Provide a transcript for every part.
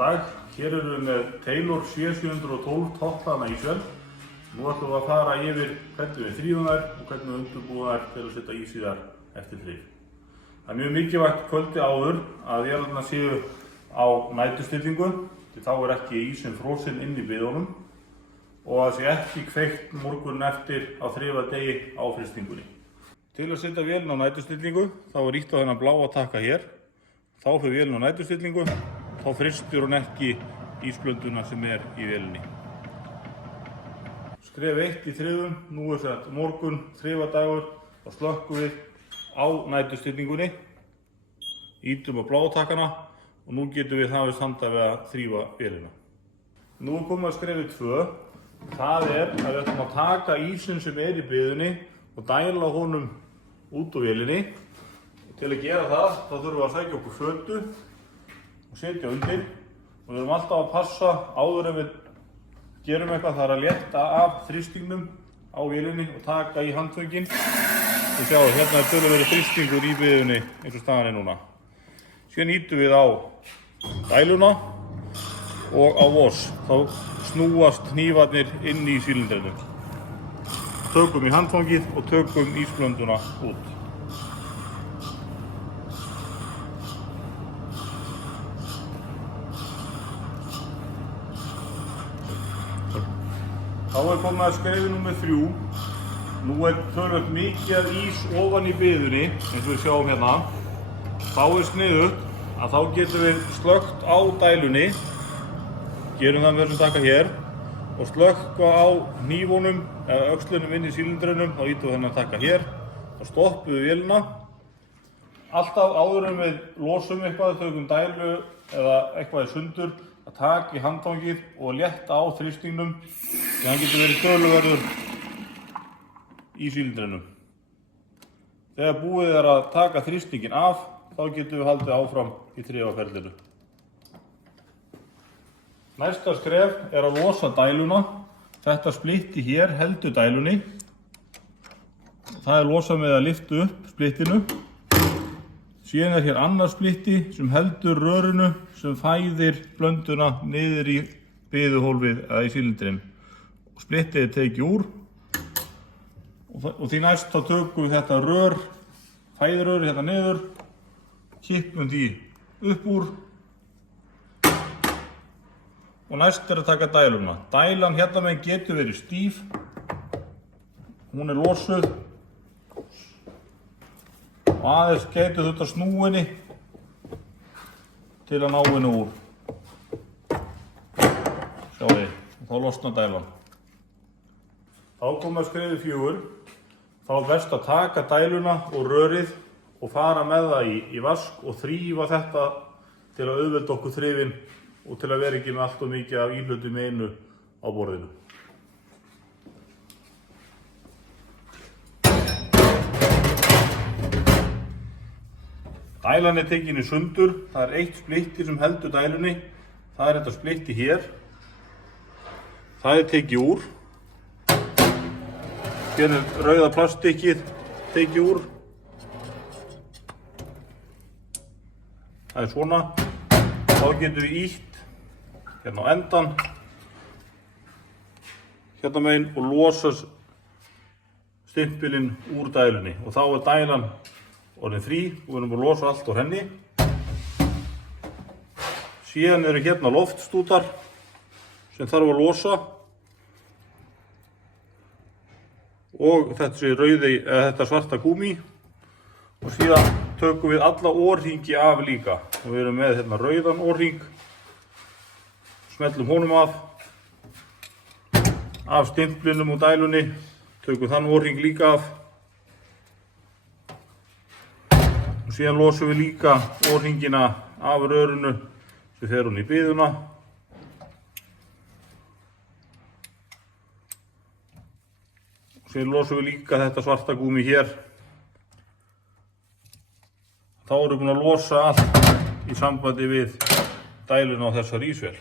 dag. Hér erum við með Taylor C712 topphlaðna ísvél. Nú ætlum við að fara yfir hvernig við þrífum þær og hvernig við undirbúum þær til að setja ís í þær eftir þrif. Það er mjög mikilvægt kvöldi áður að vélarnar séu á næturstillingu, því þá er ekki ísinn frosinn inn í biðunum og að sé ekki kveikt morguninn eftir á þrifadegi á frystingunni. Til að setja vélina á næturstillingu þá er ýtt á þennan bláa takka hér. Þá fer vélina á næturstillingu, þá frystir hún ekki ísblönduna sem er í vélinni. Skref 1 í þrifum, nú er sett morgun, þrifadagur og slökkum við á næturstillingunni. Ýtum á bláa takkana og nú getum við hafist handa við að þrífa vélina. Nú er komið að skrefi 2. Það er að við ætlum að taka ísinn sem er í biðunni og dæla honum út úr vélinni. Til að gera það, þá þurfum við að sækja okkur fötu og setja undir. Og við erum alltaf að passa áður en við gerum eitthvað, það er að létta af þrýstingnum á vélinni og taka í handföngin. Þið sjáum, hérna er töluverður þrýstingur í biðunni eins og staðan er núna. Síðan ýtum við á dæluna og á voss. Þá snúast hnífarnir inn í sílindrinu. Tökum í handfangið og tökum ísblönduna út. Þá er komið að skrefi númer 3. Nú er töluvert mikið af ís ofan í biðunni, eins og við sjáum hérna. Þá er sniðugt að þá getum við slökkt á dælunni, gerum það með þessum takka hér, og slökkva á hnífunum eða öxlunum inn í sílindrunum, þá ýtum við þennan takka hér, þá stoppum við vélina. Alltaf áður en við losum eitthvað, tökum dælu eða eitthvað í sundur, að taka í handfangið og létta á þrýstingnum, því hann getur verið töluverður í sílindrinum. Þegar búið er að taka þrýstingin af, þá getum við haldið áfram í þrifaferlinu. Næsta skref er að losa dæluna. Þetta splitti hér heldur dælunni. Það er losað með að lyfta upp splittinu. Síðan er hér annar splitti sem heldur rörinu sem fæðir blönduna niður í biðuhólfið eða í sílindrin. Splittið er tekið úr og því næst þá tökum við þetta rör, fæðirrör hérna niður, kippum því upp úr og næst er að taka dæluna. Dælan hérna megin getur verið stíf, hún er losuð og aðeins getur þetta snúinni til að ná henni úr. Sjáu þið, þá losnar dælan. Þá komum við að skrefi 4. Þá er best að taka dæluna og rörið og fara með það í vask og þrífa þetta til að auðvelda okkur þrifin og til að vera ekki með allt og mikið af íhlutum einu á borðinu. Dælan er tekin í sundur, það er eitt splitti sem heldur dælunni, það er þetta splitti hér. Það er tekið úr. Hér er rauða plastikkið tekið úr. Það er svona. Þá getum við ýtt hérna á endan, hérna megin og losa stimpilinn úr dælunni. Og þá er dælan orðin frí og við erum að losa allt úr henni. Síðan eru hérna loftstútar sem þarf að losa og þetta svarta gúmmí og síðan tökum við alla orðringi af líka og við erum með hérna rauðan orðring, smellum honum af stimplinum úr dælunni, tökum þann orðring líka af. Og síðan losum við líka orðringina af rörinu sem fer hún í biðuna. Og síðan losum við líka þetta svarta gúmmí hér. Þá erum við búin að losa allt í sambandi við dæluna á þessari ísvél.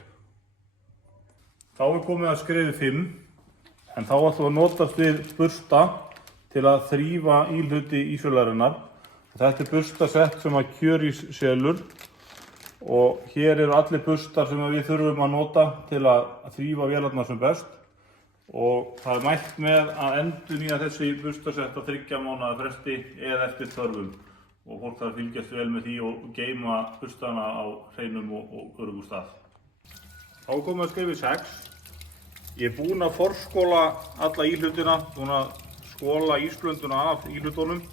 Þá er komið að skrefi 5, en þá ætlum við að notast við bursta til að þrífa íhluti ísvélarinnar. Þetta er burstasett sem að kjörís selur Og hér eru allir bustar sem við þurfum að nota til að þrífa vélarnar sem best. Og það er mælt með að endurnýja þessi bustasett á 3 mánaða fresti eða eftir þörfum. Og fólk þarf að fylgjast vel með því og geyma bustana á hreinum og öruggum stað. Þá komum við að skrifa 6. Ég er búinn að forskóla alla íhlutina, búinn að skóla ísblönduna af íhlutunum.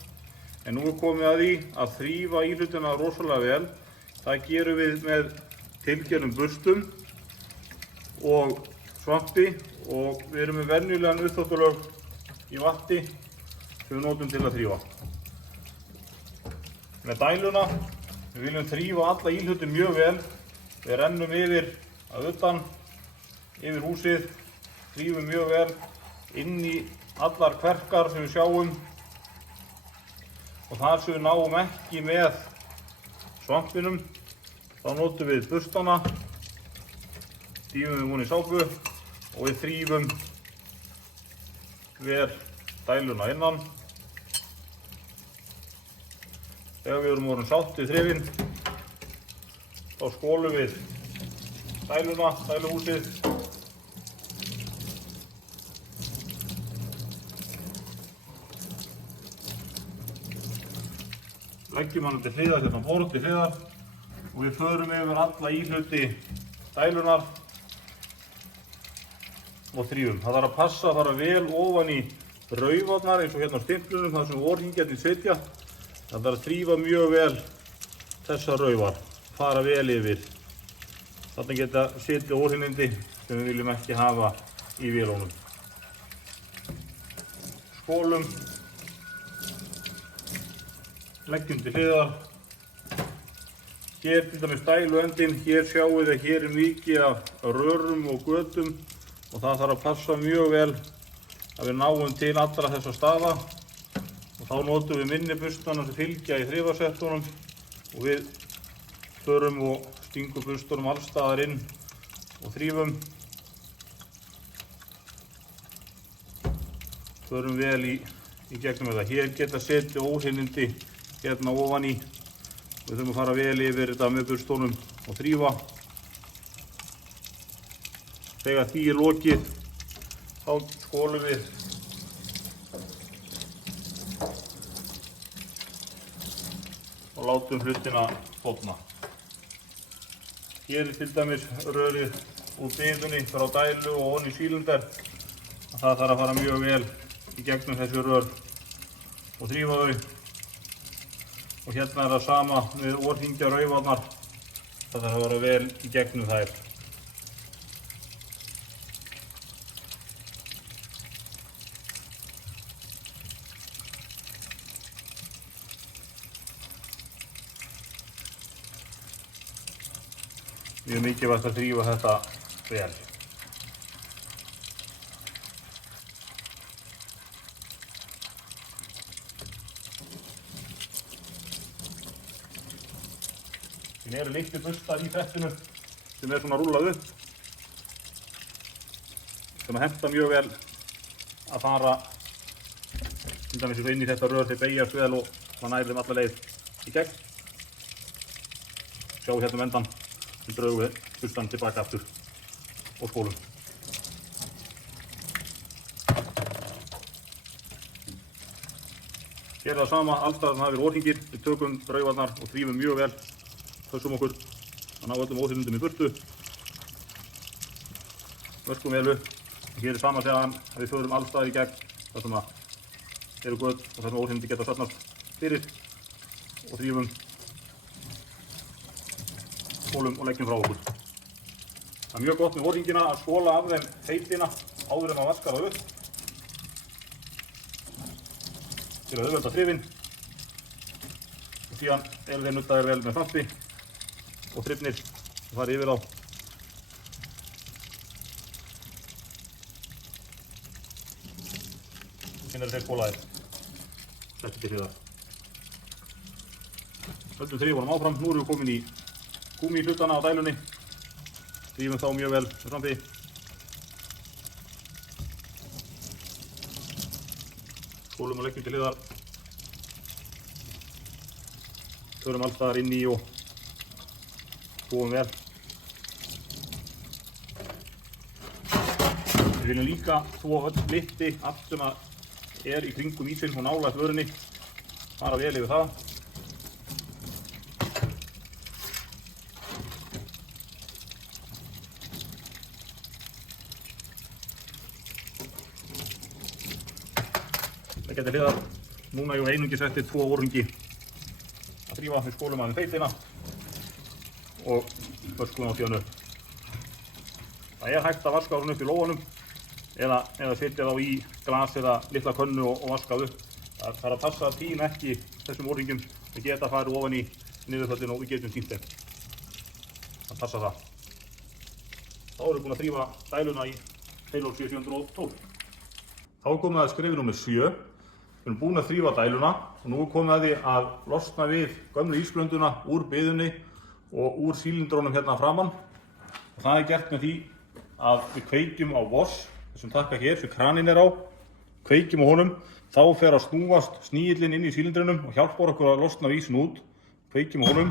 En nú er komið að því að þrífa íhlutina rosalega vel. Það gerum við með tilgerðum bustum og svampi og við erum með venjulegan uppþvottulög í vatti sem við notum til að þrífa. Með dæluna, við viljum þrífa alla íhluti mjög vel. Við rennum yfir að utan, yfir húsið, þrífum mjög vel inn í allar kverkar sem við sjáum. Og þar sem við náum ekki með svampinum, þá notum við bustana, dýfum við hún í sápu og við þrífum vel dæluna innan. Þegar við erum orðin sátt við þrifin, þá skólum við dæluna, dæluhúsið. Leggjum hann til hliðar, hérna borð til hliðar og við förum yfir alla íhluti dælunar og þrífum. Það þarf að passa að fara vel ofan í raufarnar eins og hérna á stimplunum þar sem orðhingjarnir sitja. Það þarf að þrífa mjög vel þessa raufar, fara vel yfir. Þarna geta setið orðhindindi sem við viljum ekki hafa í vélunum. Skólum. Leggjum til hliðar. Hér til dæmis dæluendinn, hér sjáum við að hér er mikið af rörum og götum og það þarf að passa mjög vel að við náum til allra þessa staða. Og þá notum við minni bustana sem fylgja í þrifasettunum og við förum og stingum bustunum alls staðar inn og þrífum. Förum vel í gegnum þetta. Hér geta setið óhreinindi hérna ofan í. Við þurfum að fara vel yfir þetta með bustunum og þrífa. Þegar því er lokið, þá skólum við og látum hlutina þorna. Hér er til dæmis rörið úr biðunni frá dælu og ofan í sílinder. Það þarf að fara mjög vel í gegnum þessi rör og þrífa þau. Og hérna er það sama með orðhingjaraufarnar. Það þarf að vera vel í gegnum þær. Mjög mikilvægt að þrífa þetta vel. Það eru litlir bustar í fettinu sem er svona rúllað upp sem að henta mjög vel að fara til dæmis inn í þetta rör, þeir beygjast vel og það nær þeim alla leið í gegn. Sjáum hérna um endan sem draugum við bustan tilbaka aftur og skólum. Hér er það sama, alls staðar sem hafa verið orðhingir. Við tökum raufarnar og þrífum mjög vel. Pössum okkur að ná öllum óhreinindum í burtu. Vöskum vel upp. Hér er sama sagan að við förum alls staðar í gegn þar sem eru göt og þar sem óhreinindi geta safnast fyrir og þrífum, skólum og leggjum frá okkur. Það er mjög gott með orðhingina að skóla af þeim feitina áður en að vaska það upp til að auðvelda þrifin og síðan eru þeir nuddaðir vel með svampi og þrifnir og farið yfir á. Og síðan eru þeir skólaðir. Setti til hliðar. Öllum þrifunum áfram. Nú erum við komin í gúmmíhlutana á dælunni. Þrífum þá mjög vel með svampi. Skólum og leggjum til hliðar. Förum alls staðar inn í og Þvoum vel. Við viljum líka þvo öll liti, allt sem er í kringum ísinn og nálægt vörunni. Fara vel yfir það. Það getur hliðar. Núna ég einungis eftir 2 vorungi að þrífa. Við skólum aðeins feitina og vöskum á fjönu. Það er hægt að vaska hún upp í lófanum eða setja þá í glas eða litla könnu og vaska upp. Það þarf að passa að tína ekki þessum vorringum. Við geta farið ofan í niðurföllin og við getum tínt þeim. Það passa það. Þá erum við búin að þrífa dæluna í Taylor 712. Þá er komið að skrefi númer 7. Við erum búin að þrífa dæluna og nú er komið að því að losna við gömlu ísblönduna úr biðunni og úr sílindrónum hérna framan. Og það er gert með því að við kveikjum á Voss, þessum takka hér sem kraninn er á, kveikjum á honum, þá fer að snúast snigillinn inn í sílindrinum og hjálpar okkur að losna ísinn út. Kveikjum á honum,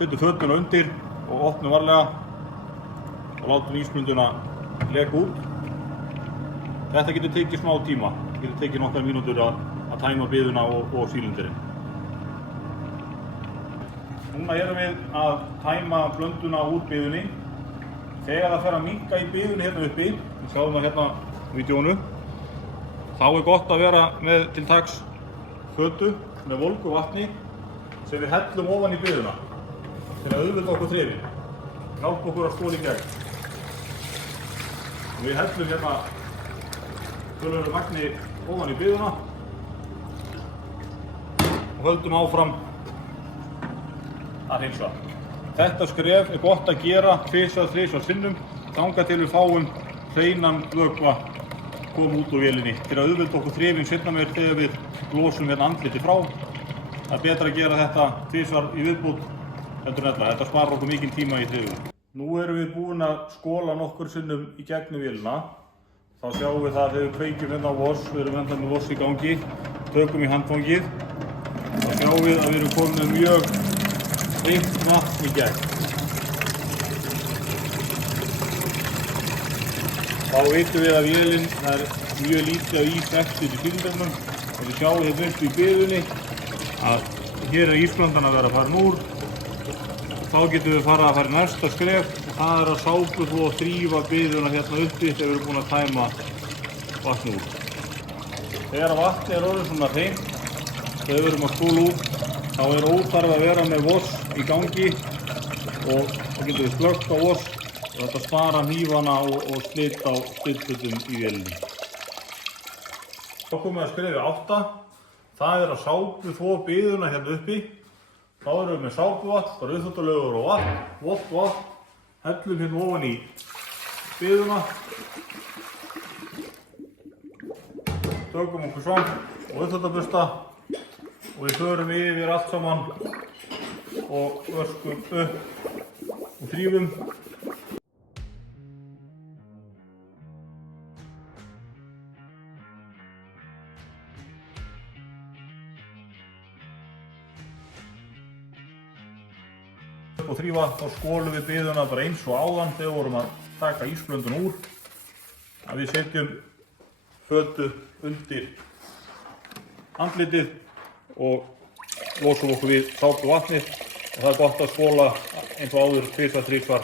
setjum fötuna undir og opnum varlega og látum ísblönduna leka út. Þetta getur tekið smá tíma, getur tekið nokkrar mínútur að tæma biðuna og sílindurinn. Núna erum við að tæma blönduna úr biðunni. Þegar það fer að minnka í biðunni hérna uppi, við sjáum það hérna á vídeónu, þá er gott að vera með til taks fötu með volgu vatni sem við hellum ofan í biðuna til að auðvelda okkur þrifin, hjálpa okkur að skóla í gegn. Og við hellum hérna töluvert magni ofan í biðuna og höldum áfram að hreinsa. Þetta skref er gott að gera 2-3 sinnum þangað til við fáum hreinan vökva koma út úr vélinni til að auðvelda okkur þrifin seinna meir þegar við losum hérna andliti frá. Það er betra að gera þetta 2 í viðbót heldur en ella. Þetta sparar okkur mikinn tíma í þrifinu. Nú erum við búin að skóla nokkur sinnum í gegnum vélina. Þá sjáum við það þegar við kveikjum hérna á Voss, við erum enda með Voss í gangi, tökum í handfangið. Þá sjáum við að við erum komin með mjög heitt vatn í gegn. Þá veitum við að vélinn, það er mjög lítið af ís eftir í sílindrinum og við sjáum hérna upp í biðunni að hér er ísblöndan að vera farin úr. Þá getum við farið að fara í næsta skref og það er að sápuþvo og þrífa biðuna hérna uppi þegar við erum búin að tæma vatn úr. Þegar vatnið er orðið svona hreint, þegar við erum að skóla út, þá er óþarfi að vera með Voss í gangi og þá getum við slökkt á Voss og þetta spara hnífana og slit á slitputum í vélinni. Þá komum við að skrefi 8. Það er að sápuþvo biðuna hérna uppi. Þá erum við með sápuvatn, bara uppþvottalaugur og vatn, volgt vatn. Hellum hérna ofan í biðuna. Tökum okkur svamp og uppþvottabursta og við förum yfir allt saman og vöskum upp og þrífum. Og þrífa, þá skólum við biðuna bara eins og áðan þegar við vorum að taka ísblöndun úr. Að við setjum fötu undir andlitið og losum okkur við sápu vatnið og það er gott að skóla eins og áður 2-3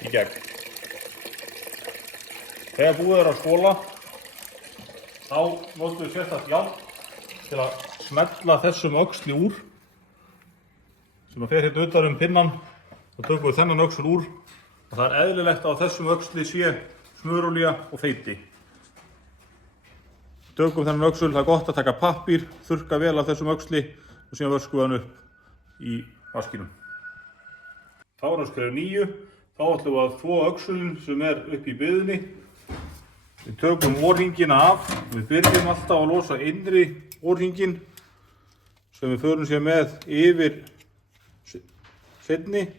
í gegn. Þegar búið er að skóla, þá notum við sérstakt járn til að smella þessum öxli úr sem að fer hérna utan pinnan. Þá tökum við þennan öxl úr og það er eðlilegt að á þessum öxli sé smurolía og feiti. Tökum þennan öxl, það er gott að taka pappír, þurrka vel af þessum öxli og síðan vöskum við hann upp í vaskinum. Þá erum við skref 9. Þá ætlum við að þvo öxlinn sem er upp í biðunni. Við tökum orðhingina af. Við byrjum alltaf að losa innri orðhingin sem við förum sér með yfir seinni.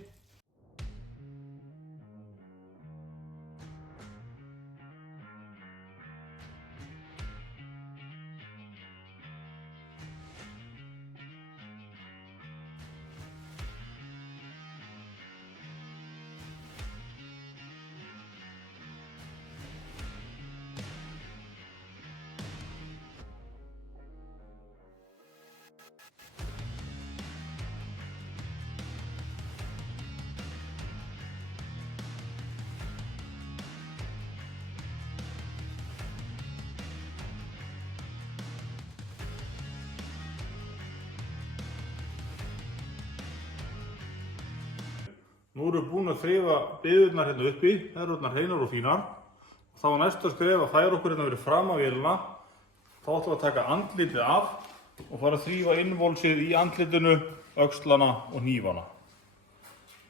Nú erum við búin að þreifa byggðurnar hérna uppi, þær eru orðnar hreinar og fínar. Þá var næsta skref að færa okkur hérna fyrir fram af vélina. Þá ætlum við að taka andlitið af og fara að þrífa innvolsið í andlitinu, öxlana og hnífana.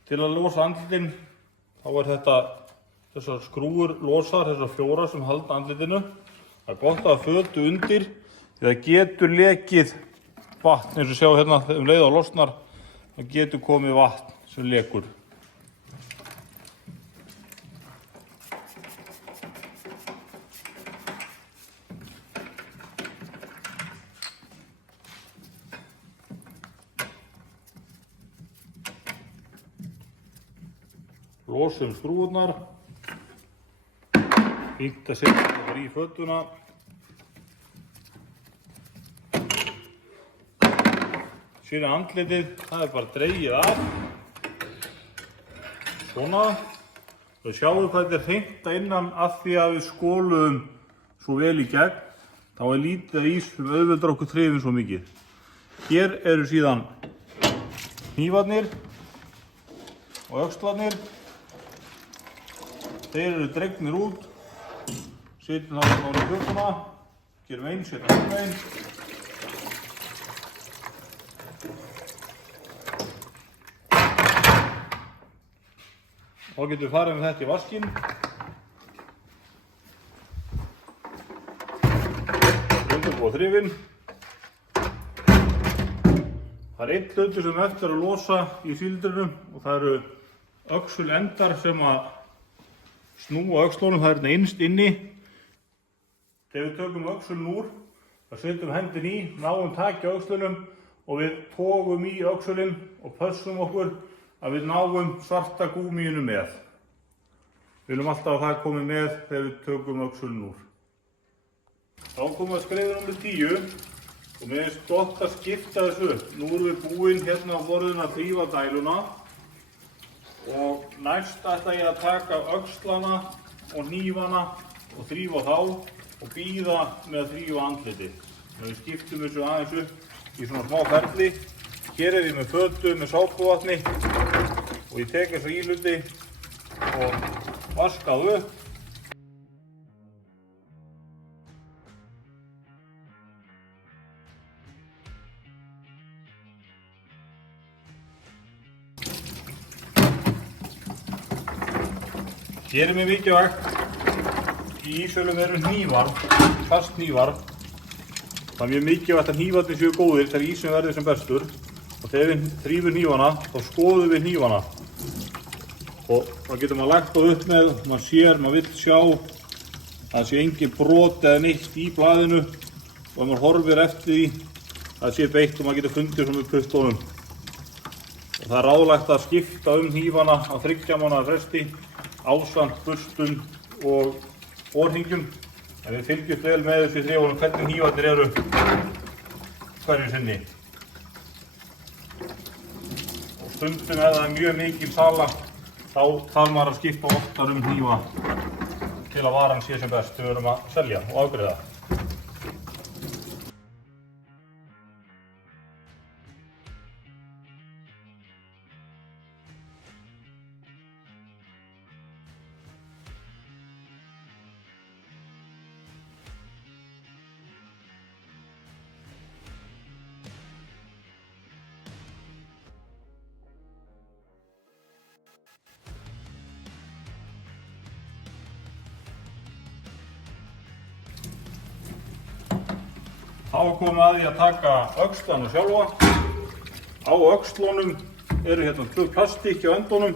Til að losa andlitin þá er þessar skrúfur losar, þessar 4 sem halda andlitinu. Það er gott að hafa fötu undir því það getur lekið vatn, eins og sjá hérna leið á losnar, það getur komið vatn sem lekur. Losum skrúfurnar, fínt að setja þetta í fötuna. Síðan andlitið, það er bara dregið af. Svona. Svo sjáum við hvað þetta er hreint að innan af því að við skóluðum svo vel í gegn. Þá er lítið ís sem auðveldar okkur þrifin svo mikið. Hér eru síðan hnífarnir og öxlarnir. Þeir eru dregnir út, setjum það á fötuna, gerum einn, setjum annan einn. Þá getum við farið með þetta í vaskinn. Undirbúa þrifin. Það er einn hlutur sem eftir að losa í síldrinum og það eru öxulendar sem að snúa öxlunum, það er hérna innst inni. Þegar við tökum öxlun úr, þá setjum hendin í, náum taki á öxlunum og við togum í öxlun og pössum okkur að við náum svarta gúmíinu með. Við viljum alltaf að það komi með þegar við tökum öxlun úr. Þá komum við að skrefið númer 10 og mér finnst gott að skipta þessu upp. Nú erum við búin hérna á borðinu að þrífa dæluna. Og næst ætla ég að taka öxlana og hnífana og þrífa þá og bíða með að þrífa andlitið. Við skiptum þessu aðeins upp í svona smá ferli. Hér er ég með fötu með sápuvatni og ég tek þessa íhluti og vaska það upp. Hér er mér mikilvægt, í ísölum eru hnífar, kasthnífar. Það er mjög mikilvægt að hnífarnir séu góðir þegar ísinn verður sem bestur. Og þegar við þrífum hnífana, þá skoðum við hnífana. Og þá getur maður lagt það upp með, maður vill sjá að það sé engin brot eða neitt í blaðinu. Og ef maður horfir eftir því, það sé beitt og maður getur fundið svona með puttunum. Og það er ráðlegt að skipta hnífana á 3 mánaða fresti. Ásamt burstum og orðhingjum. En við fylgjumst vel með þessu þrifunum hvernig hnífarnir eru hverju sinni. Og stundum ef það er mjög mikil sala, þá þarf maður að skipta oftar hnífa til að varan sé sem best þegar við erum að selja og afgreiða. Þá er komið að því að taka öxlana sjálfa. Á öxlunum eru hérna 2 plastík á endunum.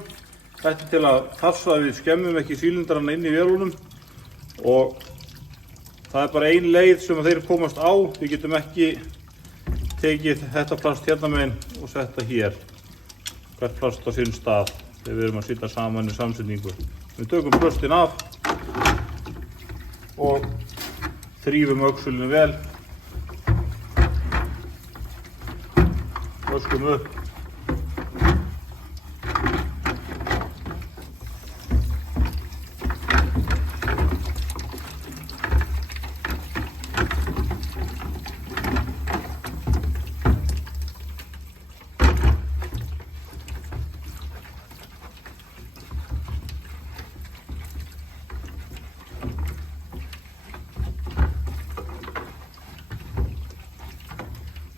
Þetta er til að passa að við skemmum ekki sílindrarna inn í vélunum. Og það er bara ein leið sem þeir komast á. Við getum ekki tekið þetta plast hérna megin og setta hér. Hvert plast á sinn stað þegar við erum að setja saman í samsetningu. Við tökum plastin af og þrífum öxlunum vel. Vöskum upp.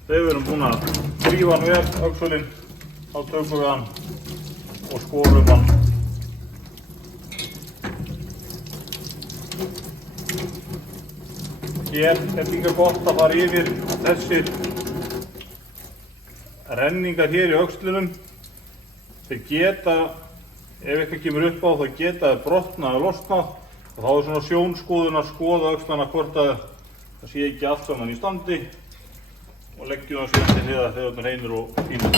Þegar við erum búin að þrífa hann vel, öxulinn, þá tökum við hann og skorum hann. Hér er líka gott að fara yfir þessir renningar hér í öxlunum. Þeir geta, ef eitthvað kemur upp á, þá geta þeir brotnað og losnað. Og þá er svona sjónskoðun að skoða öxlana hvort að það sé ekki allt saman í standi. Og leggjum það síðan til hliðar þegar þetta er hreinir og fínir.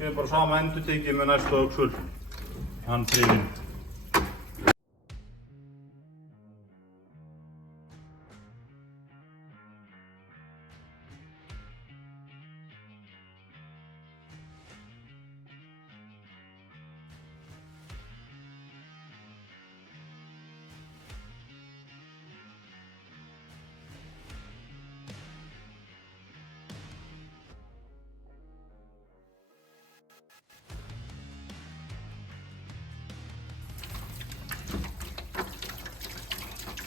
Ég er bara sama endurtekið með næsta öxul, hann þrifinn.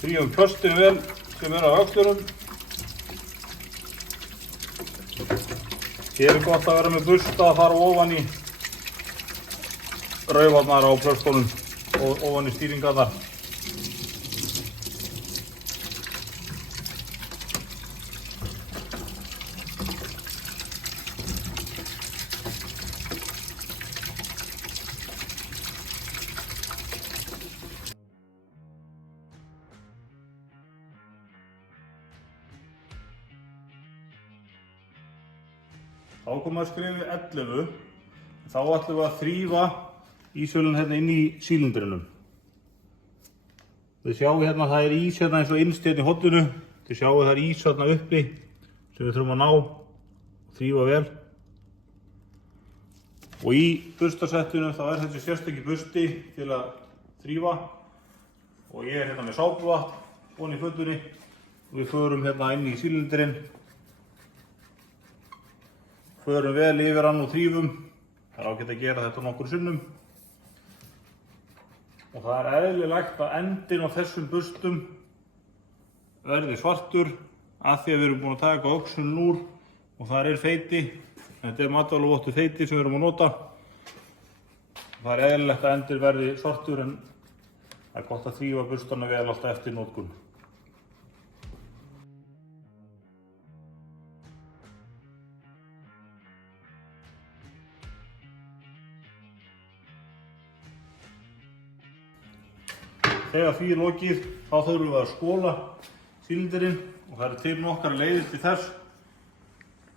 Þrífum köstin vel sem er á öxlunum. Hér er gott að vera með bursta að fara ofan í raufarnar á plöstunum og ofan í stýringarnar. Þá komum við að skrifa 11. Þá ætlum við að þrífa ísölun hérna inn í sílindrinum. Þið sjáu hérna að það er ís hérna eins og innst hérna í hollinu. Þið sjáu að það er ís hérna uppi sem við þurfum að ná og þrífa vel. Og í burstasettinu þá er þessi sérstaki bursti til að þrífa. Og ég er hérna með sápuvatn ofan í fötunni og við förum hérna inn í sílindrin. Förum vel yfir hann og þrífum. Það er ágætt að gera þetta nokkur sinnum. Og það er eðlilegt að endinn á þessum burstum verði svartur af því að við erum búin að taka öxulinn úr og það er feiti. Þetta er matvæluvottur feiti sem við erum að nota. Það er eðlilegt að endinn verði svartur en það er gott að þrífa burstana vel alltaf eftir notkun. Þegar því er lokið, þá þurfum við að skóla sílindirinn og það eru til nokkrar leiðir til þess.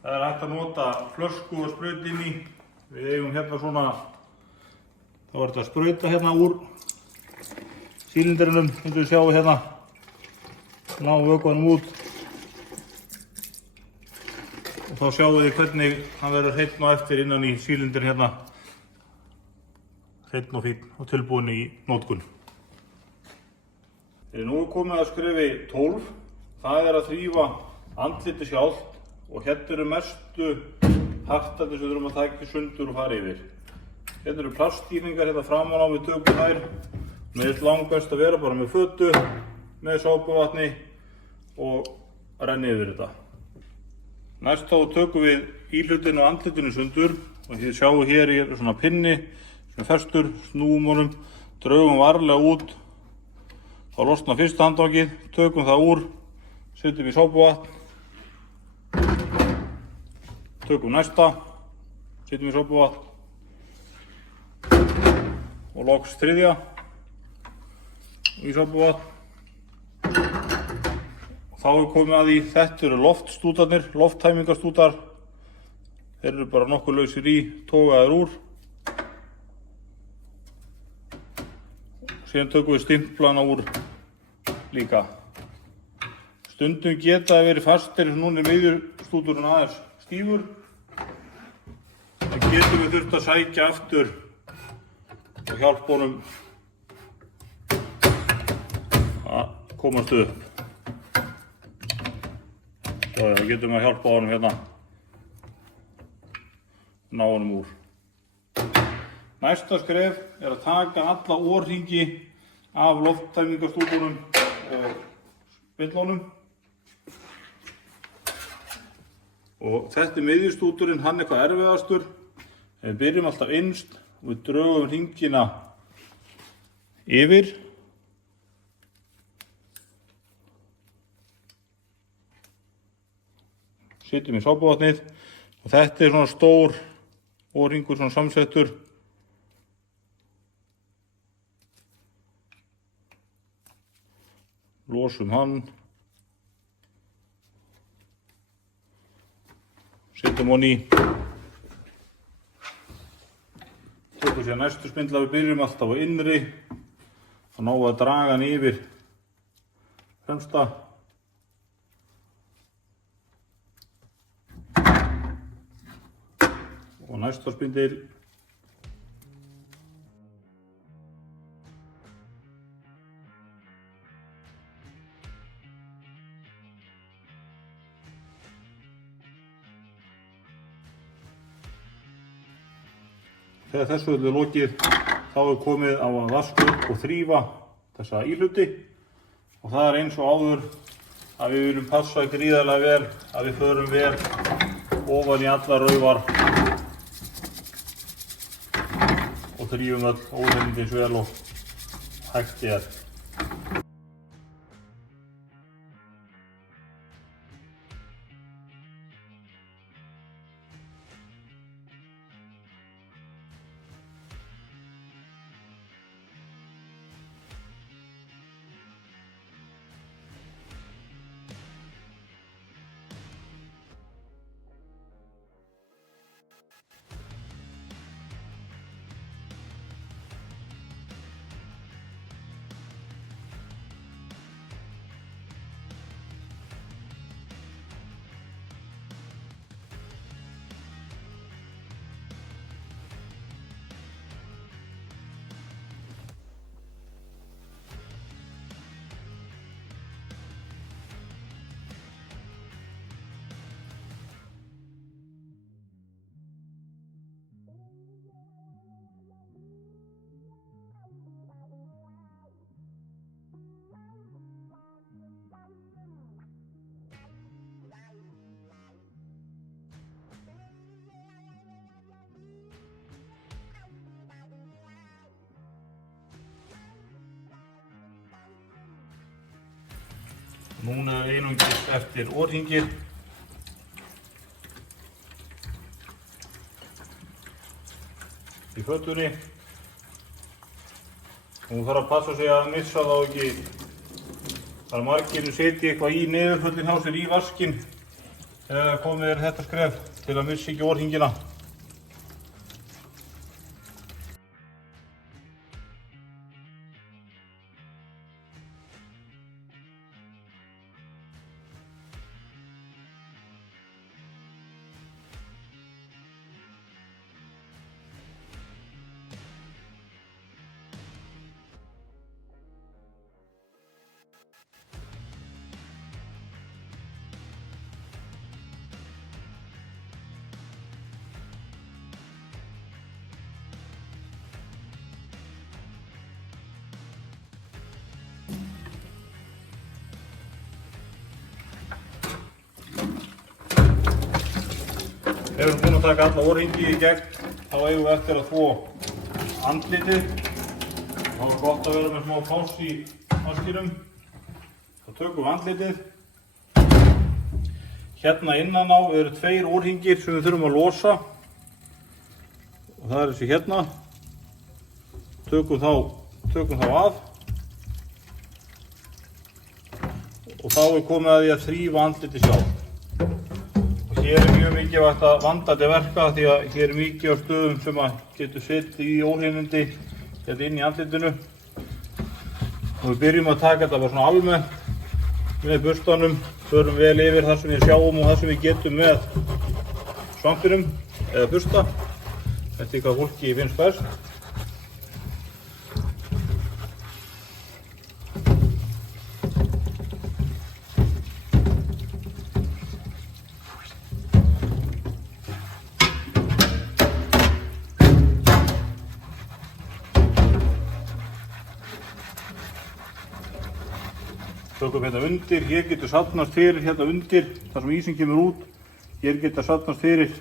Það er hægt að nota flösku og sprauta inn í. Við eigum hérna svona, þá er þetta að sprauta hérna úr sílindrinum, eins og við sjáum hérna. Ná vökvanum út. Og þá sjáum við hvernig hann verður hreinn og eftir innan í sílindrin hérna. Hreinn og fínn og tilbúinn í notkun. Nú er komið að skrefi 12. Það er að þrífa andlitið sjálft og hérna eru mestu partarnir sem við þurfum að taka sundur og fara yfir. Hérna eru plaststýringar hérna framan á við tökum þær. Mér finnst langbest að vera bara með fötu, með sápuvatni og renni yfir þetta. Næst þá tökum við íhlutinu og andlitinu sundur og þið sjáu hér er svona pinni sem festur, snúum honum, draugum varlega út. Þá losnar fyrsta handtakið, tökum það úr, setjum í sápuvatn, tökum næsta, setjum í sápuvatn og loks þriðja í sápuvatn. Þá er komið að því, þetta eru loftstútarnir, lofttæmingarstútar. Þeir eru bara nokkuð lausir í, togaðir úr. Síðan tökum við stimplana úr líka. Stundum geta það verið fastir eins og núna er miðjustúturinn aðeins stífur. Það getum við þurft að sækja aftur og hjálpa honum að komast upp. Það getum við að hjálpa honum hérna, ná honum úr. Næsta skref er að taka alla orðhringi af lofttæmingarstútunum og spillunum. Og þetta er miðjustúturinn, hann er hvað erfiðastur. Við byrjum alltaf innst og við drögum hringina yfir. Setjum í sápuvatnið og þetta er svona stór O-hringur, svona samsettur. Losum hann. Setjum hann í. Tökum sér næstu spindla, við byrjum alltaf á innri. Þá náum við að draga hann yfir fremsta. Og næsta spindil. Þegar þessu öllu lokið, þá er komið á að vaska upp og þrífa þessa íhluti. Og það er eins og áður að við viljum passa gríðarlega vel, að við förum vel ofan í alla raufar og þrífum öll óhreinindi eins vel og hægt er. Núna er einungis eftir O-hringir. Í fötunni. Og hún þarf að passa sig að missa þá ekki. Það er margir sem setja eitthvað í niðurföllin hjá sér í vaskinn þegar komið er þetta skref til að missa ekki O-hringina. Ef við erum búin að taka alla O-hringi í gegn, þá eigum við eftir að þvo andlitið. Þá er gott að vera með smá pláss í vaskinum. Þá tökum við andlitið. Hérna innan á eru 2 O-hringir sem við þurfum að losa. Og það er þessi hérna. Tökum þá af. Og þá er komið að því að þrífa andlitið sjálf. Hér er mjög mikilvægt að vanda til verka því að hér er mikið á stöðum sem að getur sett í óhreinindi hérna inn í andlitinu. Og við byrjum að taka þetta bara svona almennt með burstanum, förum vel yfir það sem við sjáum og það sem við getum með svampinum eða bursta. Þetta er hvað fólki finnst best. Tökum hérna undir, hér getur safnast fyrir hérna undir þar sem ísinn kemur út. Hér geta safnast fyrir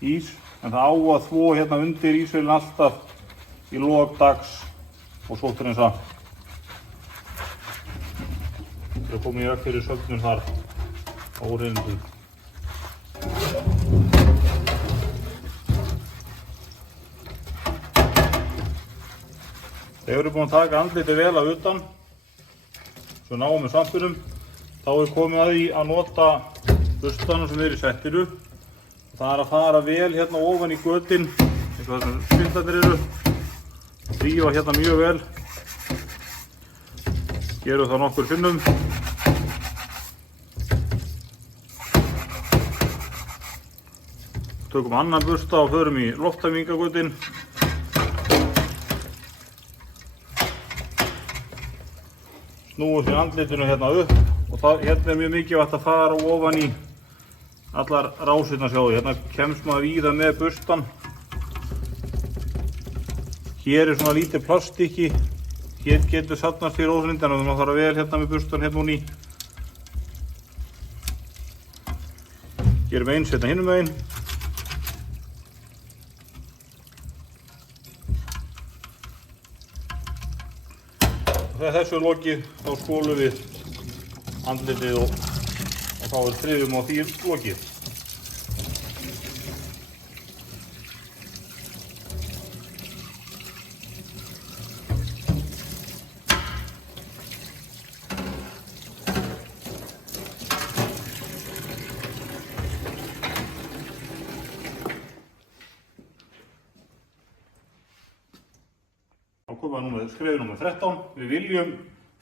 ís, en það á að þvo hérna undir ísvélina alltaf í lok dags og sótthreinsa. Það er komið í veg fyrir söfnun þar á óhreinindum. Þegar við erum búin að taka andlitið vel af utan, svo náum við svampinum, þá er komið að því að nota burstana sem eru í settinu. Það er að fara vel hérna ofan í götin, eins og þessum spiltarnir eru, og þrífa hérna mjög vel. Gerum það nokkur sinnum. Tökum annan bursta og förum í lofttæmingagötin. Snúum sér andlitinu hérna upp og hérna er mjög mikilvægt að fara ofan í allar rásirnar, sjáðu. Hérna kemst maður í það með burstan. Hér er svona lítið plaststykki. Hér getur safnast fyrir óhreinindina og það þarf vel hérna með burstan hérna hún í. Gerum eins hérna hinum megin. Þegar þessu er lokið, þá skólum við andlitið og þá er þriðjum á því lokið. Þá komum við skrefið númer 13. Við viljum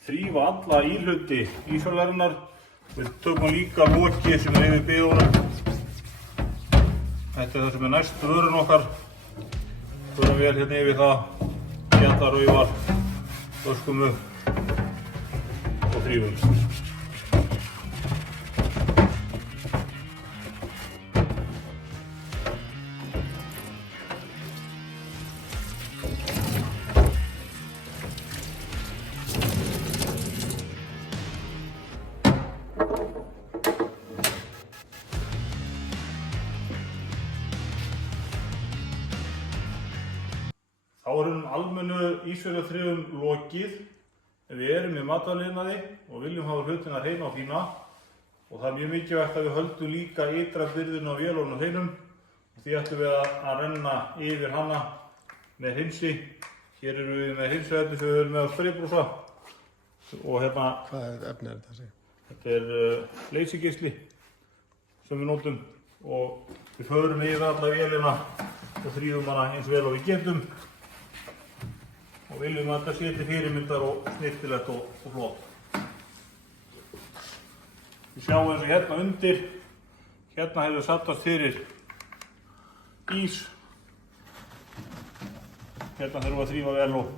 þrífa alla íhluti ísvélarinnar. Við tökum líka lokið sem er yfir biðunum. Þetta er það sem er næst vörun okkar. Förum vel hérna yfir það, gjallarauvar, öskum upp og þrífum. Þá er almennu ísvélaþrifum lokið. Við erum í matvælaiðnaði og viljum hafa hlutina hreina og fína. Og það er mjög mikilvægt að við höldum líka ytra byrðina á vélunum hreinum. Því ætlum við að renna yfir hana með hreinsi. Hér erum við með hreinsiefni sem við erum með á spraybrúsa. Og hérna... Hvað efni er þetta? Þetta er leysigeisli sem við notum. Og við förum yfir alla vélina og þrífum hana eins vel og við getum. Og viljum að þetta sé til fyrirmyndar og snyrtilegt og flott. Við sjáum eins og hérna undir. Hérna hefur safnast fyrir ís. Hérna þurfum við að þrífa vel og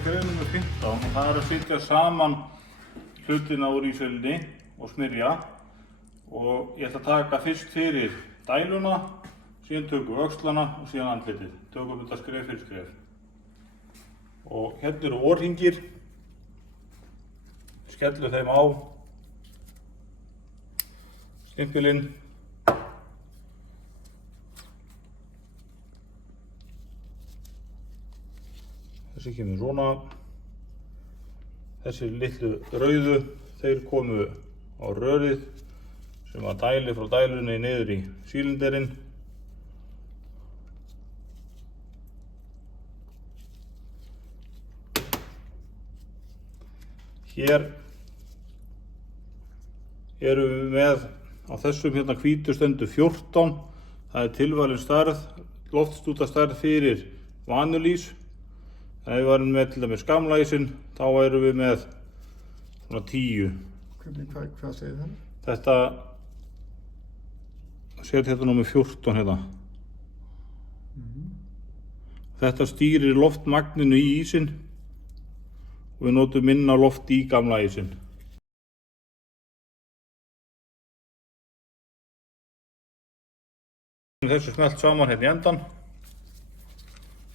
skref nr. 15 og það er að setja saman hlutina úr ísvélinni og smyrja. Og ég ætla að taka fyrst fyrir dæluna, síðan tökum við öxlana og síðan andlitið. Tökum þetta skref fyrir skref. Og hérna eru orðhringir. Skellum þeim á. Stimpilinn. Þessi kemur svona. Þessi litlu rauðu, þeir komu á rörið sem að dæli frá dælunni niður í sílinderinn. Hér erum við með á þessum hérna hvítu stendur 14. Það er tilvalin stærð, loftstúta stærð fyrir vanilís. En ef við varum með til dæmis gamla ísinn, þá erum við með svona 10. Hvað segir það? Þetta sér þetta númer 14 hérna. Þetta stýrir loftmagninu í ísinn og við notum minna loft í gamla ísinn. Þessu smellt saman hérna í endan.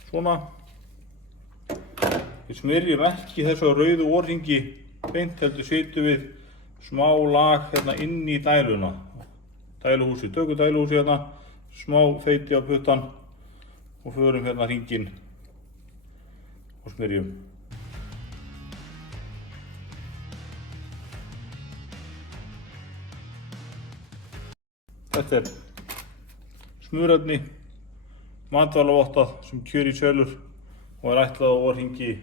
Svona. Við smyrjum ekki þessu rauðu orðingi beint, heldur setjum við smá lag hérna inn í dæluna. Dæluhúsi, tökum dæluhúsi hérna, smá feiti á puttan og förum hérna hringinn og smyrjum. Þetta er smurefni, matvælavottað sem kjör í sölur og er ætlað á orðingi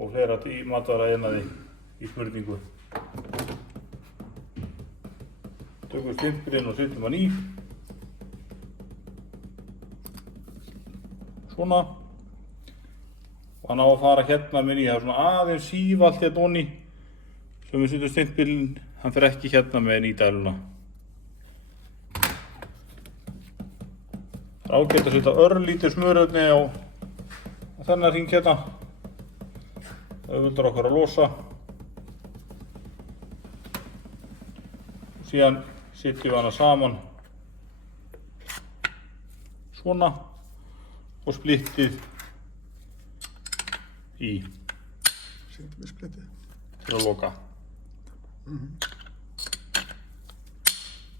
og fleira í matvælaiðnaði í smurningu. Tökum stimpilinn og setjum hann í. Svona. Og hann á að fara hérna með í. Það er svona aðeins sífalt hérna onni. Svo við setjum stimpilinn, hann fer ekki hérna með í dæluna. Það er ágætt að setja örlítið smurefni á þennan hring hérna. Það auðveldar okkur að losa. Og síðan setjum við hana saman svona og splittið í. Setjum við splittið. Til að loka.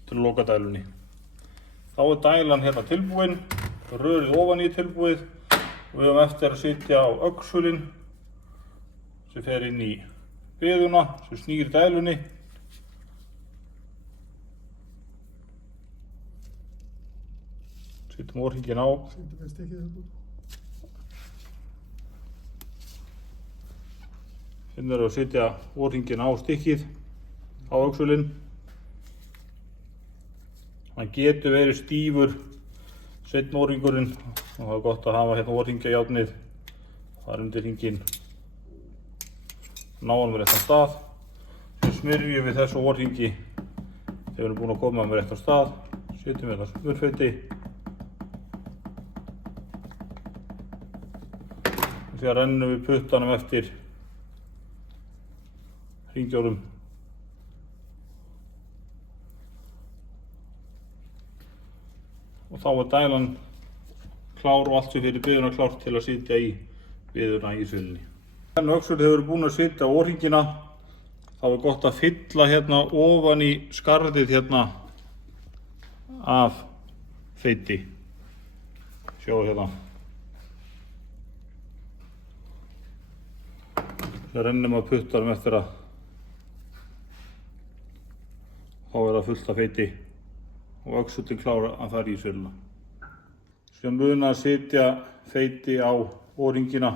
Til að loka dælunni. Þá er dælan hérna tilbúin, rörið ofan í tilbúið og við höfum eftir að setja á öxulinn sem fer inn í biðuna sem snýr dælunni. Setjum orðhringinn á. Setjum við stikkið þetta. Hérna erum við að setja orðhringinn á stikkið á öxulinn. Hann getur verið stífur seinni orðhringurinn og það er gott að hafa hérna orðhringjajárnið þar undir hringinn. Ná hann með réttan stað. Svo smyrjum við þessu orðhringi þegar við erum búin að koma með réttan stað. Setjum við þetta smurfeiti. Og síðan rennum við puttanum eftir hringjórum. Og þá er dælan klár og allt sem fyrir biðuna klárt til að sitja í biðuna í sölinni. Þegar öxul hefur búin að sitja á orðhringina, þá er gott að fylla hérna ofan í skarðið hérna af feiti. Sjáu hérna. Það rennum að puttanum eftir að þá er það fullt af feiti og öxullinn klár að fara í söluna. Síðan muna að setja feiti á orðhringina.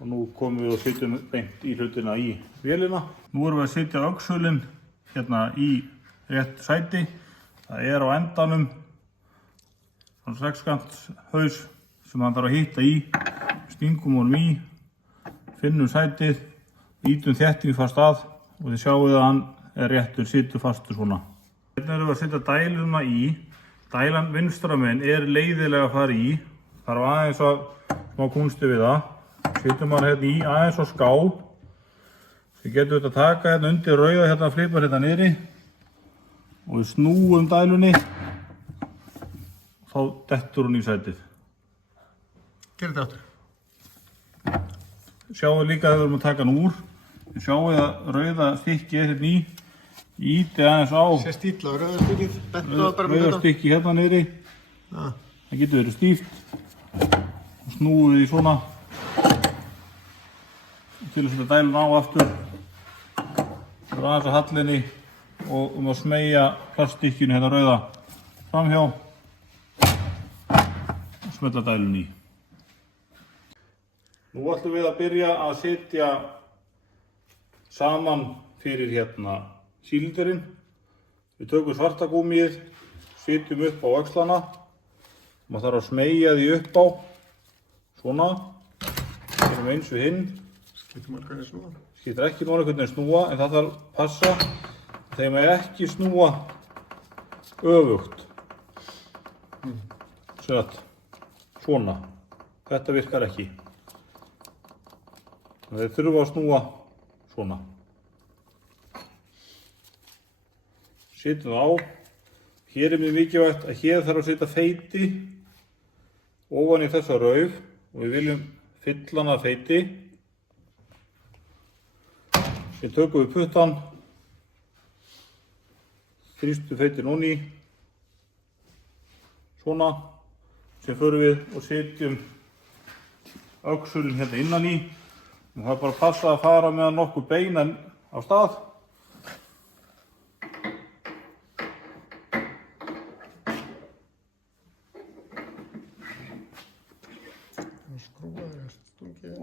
Og nú komum við og setjum beint í hlutina í vélina. Nú erum við að setja öxullinn hérna í rétt sæti. Það er á endanum svona 6-kant haus sem hann þarf að hitta í. Stingum honum í, finnum sætið, ýtum þéttingu fast að og þið sjáuð að hann er réttur, situr fastur svona. Hérna erum við að setja dæluna í. Dælan vinstra megin er leiðilega að fara í. Þarf aðeins að smá kúnsti við það. Setjum hann hérna í aðeins á ská. Þið getum þetta að taka hérna undir rauða hérna flipar hérna niðri og við snúum dælunni og þá dettur hún í sætið. Gerðu þetta aftur. Sjáum líka að við erum að taka hann úr. Sjáum að rauða stykki er hérna í. Íti aðeins á. Sér stíla á rauða stykkið. Rauða stykki hérna niðri. Það getur verið stíft. Og snúum við í svona. Til að setja dæluna á aftur. Það er aðeins að hallinni og að smeygja plaststykkinu hérna rauða framhjá. Og smella dælunni í. Nú ætlum við að byrja að setja saman fyrir hérna sílinderinn. Við tökum svarta gúmmíið, setjum upp á öxlana. Maður þarf að smeygja því upp á, svona. Gerum eins við hinn. Skiptir maður hvernig snúa. Skiptir ekki máli hvernig snúa, en það þarf að passa. Þegar maður ekki snúa öfugt. Svona. Þetta virkar ekki. Þeir þurfa að snúa svona. Setjum það á. Hér er mjög mikilvægt að hér þarf að setja feiti ofan í þessa rauf og við viljum fylla hana af feiti. Síðan tökum við puttann, þrýstum feitin ofan í, svona. Síðan förum við og setjum öxulinn hérna innan í. Og það er bara að passa að fara með nokkuð beinan á stað.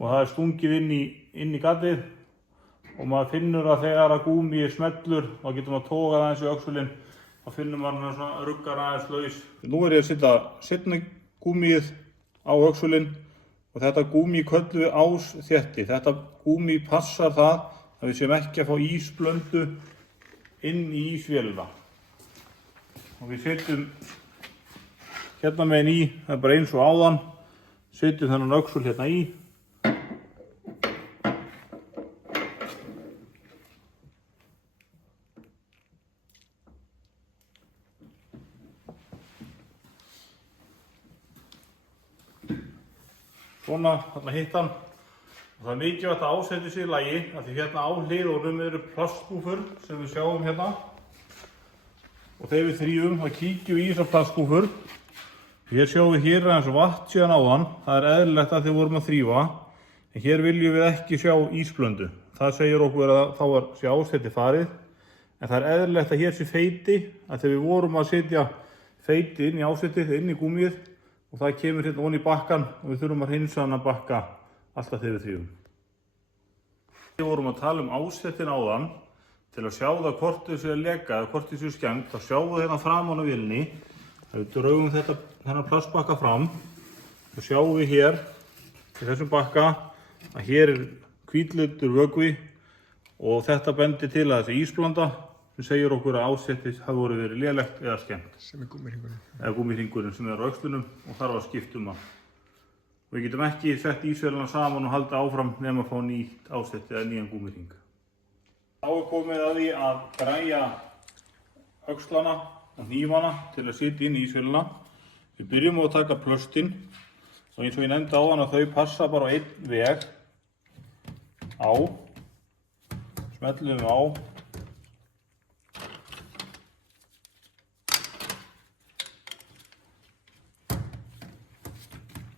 Og það er stungið inn í gatið og maður finnur að þegar að gúmíið smellur þá getur maður togað aðeins í öxulinn þá finnur maður svona ruggar aðeins laus. Nú er ég að setja seinna gúmíið á öxulinn og þetta gúmí köllum við ásþétti. Þetta gúmí passar það að við séum ekki að fá ísblöndu inn í ísvélina. Og við setjum hérna meginn í, það er bara eins og áðan, setjum þennan öxul hérna í. Svona, þarna hitt hann. Og það er mikilvægt að ásetja sig í lagi af því hérna á hliðunum eru plastskúfur sem við sjáum hérna. Og þegar við þrífum þá kíkjum við í þessar plastskúfur. Hér sjáum við hér aðeins vatn síðan áðan. Það er eðlilegt að þið vorum að þrífa. En hér viljum við ekki sjá ísblöndu. Það segir okkur að þá sé ásetið farið. En það er eðlilegt að hér sé feiti að þegar við vorum að setja feiti inn í ásetið, inn í gúmíið og það kemur hérna ofan í bakkann og við þurfum að hreinsa hann að bakka alltaf þegar við þrífum. Við vorum að tala um ásettin áðan til að sjá það hvort þessu er leka eða hvort þessu er skemmt. Þá sjáum við hérna framan á vélinni. Þegar við draugum þennan plastbakka fram þá sjáum við hér í þessum bakka að hér er hvítleitur vökvi og þetta bendir til að þessi ísblanda sem segir okkur að ásettið hafi verið lélegt eða skemmt. Sem er gúmmíhringurinn. Eða gúmmíhringurinn sem er á öxlunum og þarf að skipta um hann. Við getum ekki sett ísvélina saman og halda áfram nema að fá nýtt ásetti eða nýjan gúmmíhring. Þá er komið að því að græja öxlana og hnífana til að setja inn í ísvélina. Við byrjum á að taka plöstin og eins og ég nefndi áðan að þau passa bara á einn veg á. Smellum við á.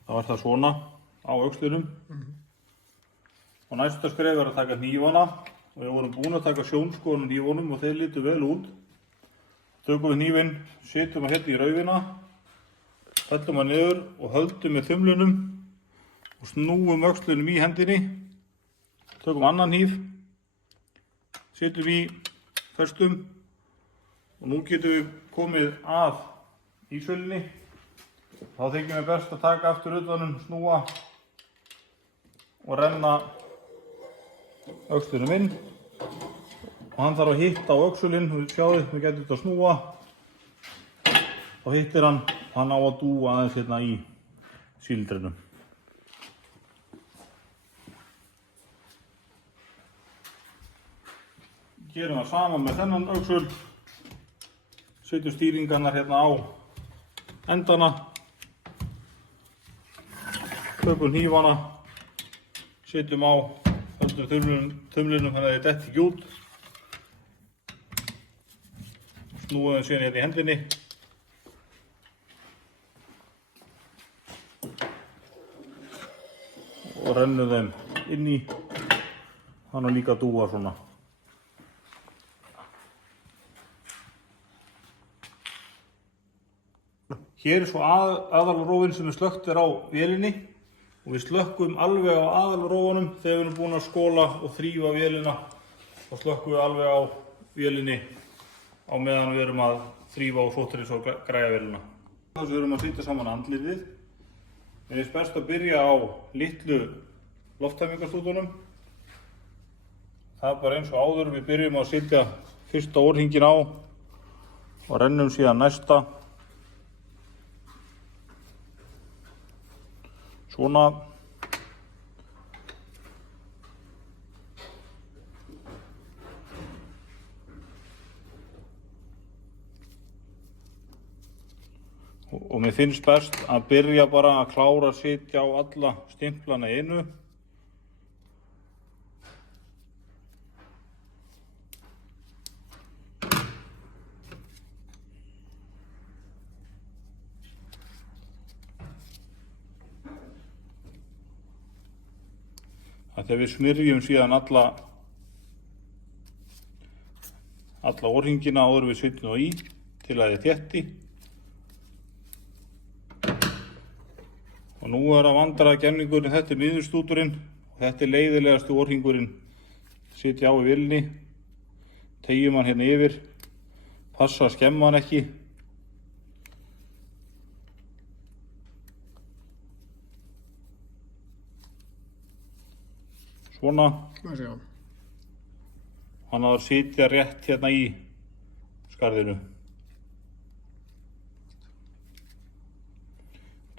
Það var það svona á öxlinum. Og næsta skref er að taka hnífana. Og við vorum búin að taka sjónskoðun hnífunum og þeir litu vel út. Tökum við hnífinn, setjum hann hérna í raufina, fellum hann niður og höldum með þumlunum og snúum öxlunum í hendinni. Tökum annan hníf, setjum í, festum og nú getum við komið að ísvélinni. Þá þykir mér best að taka aftur utanum, snúa og renna öxlunum inn. Og hann þarf að hitta á öxulinn, og sjáðu, við getum þetta að snúa. Þá hittir hann á að dúa aðeins hérna í síldrinum. Gerum það saman með þennan öxul. Setjum stýringarnar hérna á endana. Tökum hnífana, setjum á, höldum þumlinum þannig að þið detti ekki út. Snúum þeim síðan hérna í hendinni. Og rennum þeim inn í, hann og líka dúa svona. Hér er svo aðalrófinn sem við slökkt á vélinni og við slökkum alveg á aðalrófunum þegar við erum búin að skóla og þrífa vélina og slökkum við alveg á vélinni á meðan við erum að þrífa og fótris og græja vélina. Þess við erum að setja saman andlitið. Mér finnst best að byrja á litlu lofttæmingarstútunum. Það er bara eins og áður, við byrjum að setja fyrsta orðhingin á og rennum síðan næsta. Svona. Og mér finnst best að byrja bara að klára að setja á alla stimplana í einu. Þegar við smyrjum síðan alla orðhingina áður við setjum þá í til að þið þétti. Og nú er að vandræðagemningurinn, þetta er miðurstúturinn og þetta er leiðilegasti orðhingurinn. Setja á í vélni, tegjum hann hérna yfir, passa að skemma hann ekki. Svona. Hann á að sitja rétt hérna í skarðinu.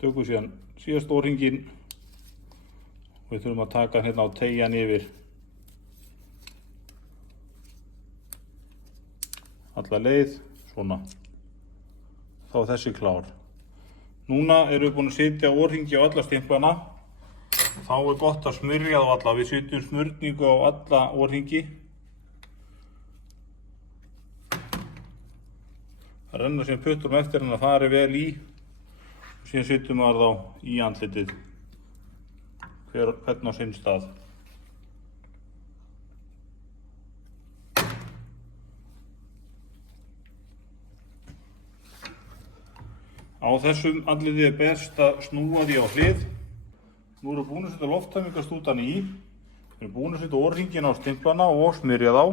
Tökum síðan síðast orðhinginn og við þurfum að taka hann hérna og teygja hann yfir alla leið, svona. Þá er þessi klár. Núna erum við búin að setja orðhingi á alla stimplana. Þá er gott að smyrja þá alla. Við setjum smurningu á alla orðhingi. Það renna síðan puttunum eftir hann að fari vel í. Síðan setjum maður þá í andlitið. Hvern á sinn stað. Á þessum andlitið er best að snúa því á hlið. Nú erum við búin að setja lofttæmingarstútana í. Við erum búin að setja orðhingina á stimplana og smyrja þá.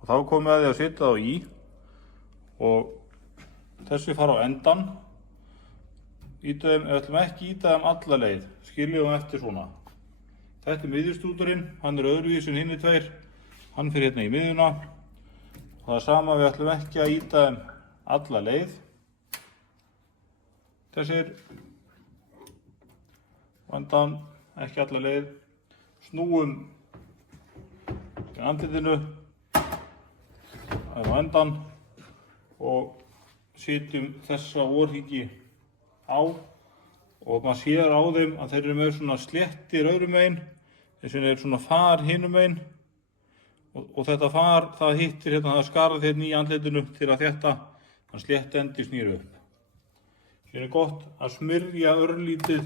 Og þá komum við að því að setja þá í. Og þessi fara á endan. Við ætlum ekki að ýta þeim alla leið. Skiljum þeim eftir svona. Þetta er miðjustúturinn. Hann er öðruvísi en hinni tveir. Hann fer hérna í miðjuna. Og það er sama, við ætlum ekki að ýta þeim alla leið. Þessir vandan, ekki alla leið. Snúum í andlitinu á endan og setjum þessa orðhingi á og maður sér á þeim að þeir eru með svona sléttir öðrum megin, þess vegna er svona far hinum megin og þetta far það hittir hérna, það skarð hérna í andlitinu til að þetta hann slétt endi snýr upp. Hér er gott að smyrja örlítið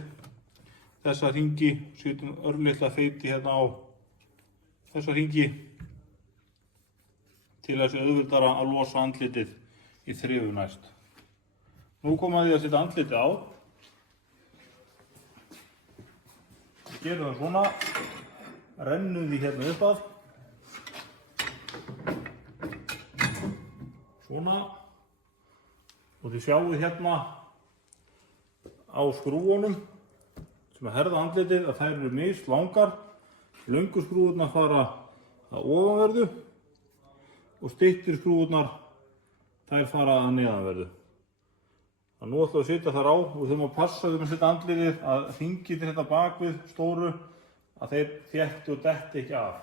þessa hringi, setjum örlitla feiti hérna á þessa hringi til þess auðveldara að losa andlitið í þrifu næst. Nú komum við að setja andlitið á. Gerum það svona, rennum því hérna upp að. Svona. Og þið sjáum hérna á skrúunum sem að herða andlitið að þær eru mislangar. Löngu skrúurnar fara að ofanverðu og styttir skrúurnar þær fara að neðanverðu. Nú ætlum við að setja þar á og við þurfum að passa þegar við setja andlitið að hringirnir hérna bak við stóru að þeir þétti og detti ekki af.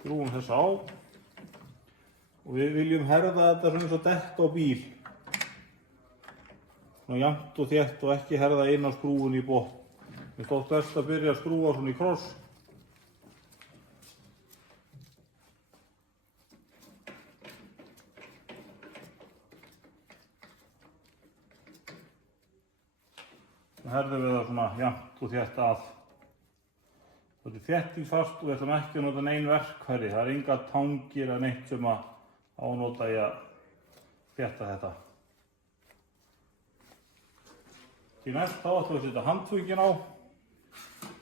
Skrúum þessa á og við viljum herða þetta svona eins og dekk á bíl. Svona jafnt og þétt og ekki herða eina skrúun í botn. Mér þótt best að byrja að skrúa svona í kross. Þá herðum við það svona jafnt og þétt að. Þetta er þéttingsfast og við ætlum ekki að nota nein verkfæri. Það er enga tangir eða neitt sem að ánota í að þétta þetta. Því næst þá ætlum við að setja handföngin á.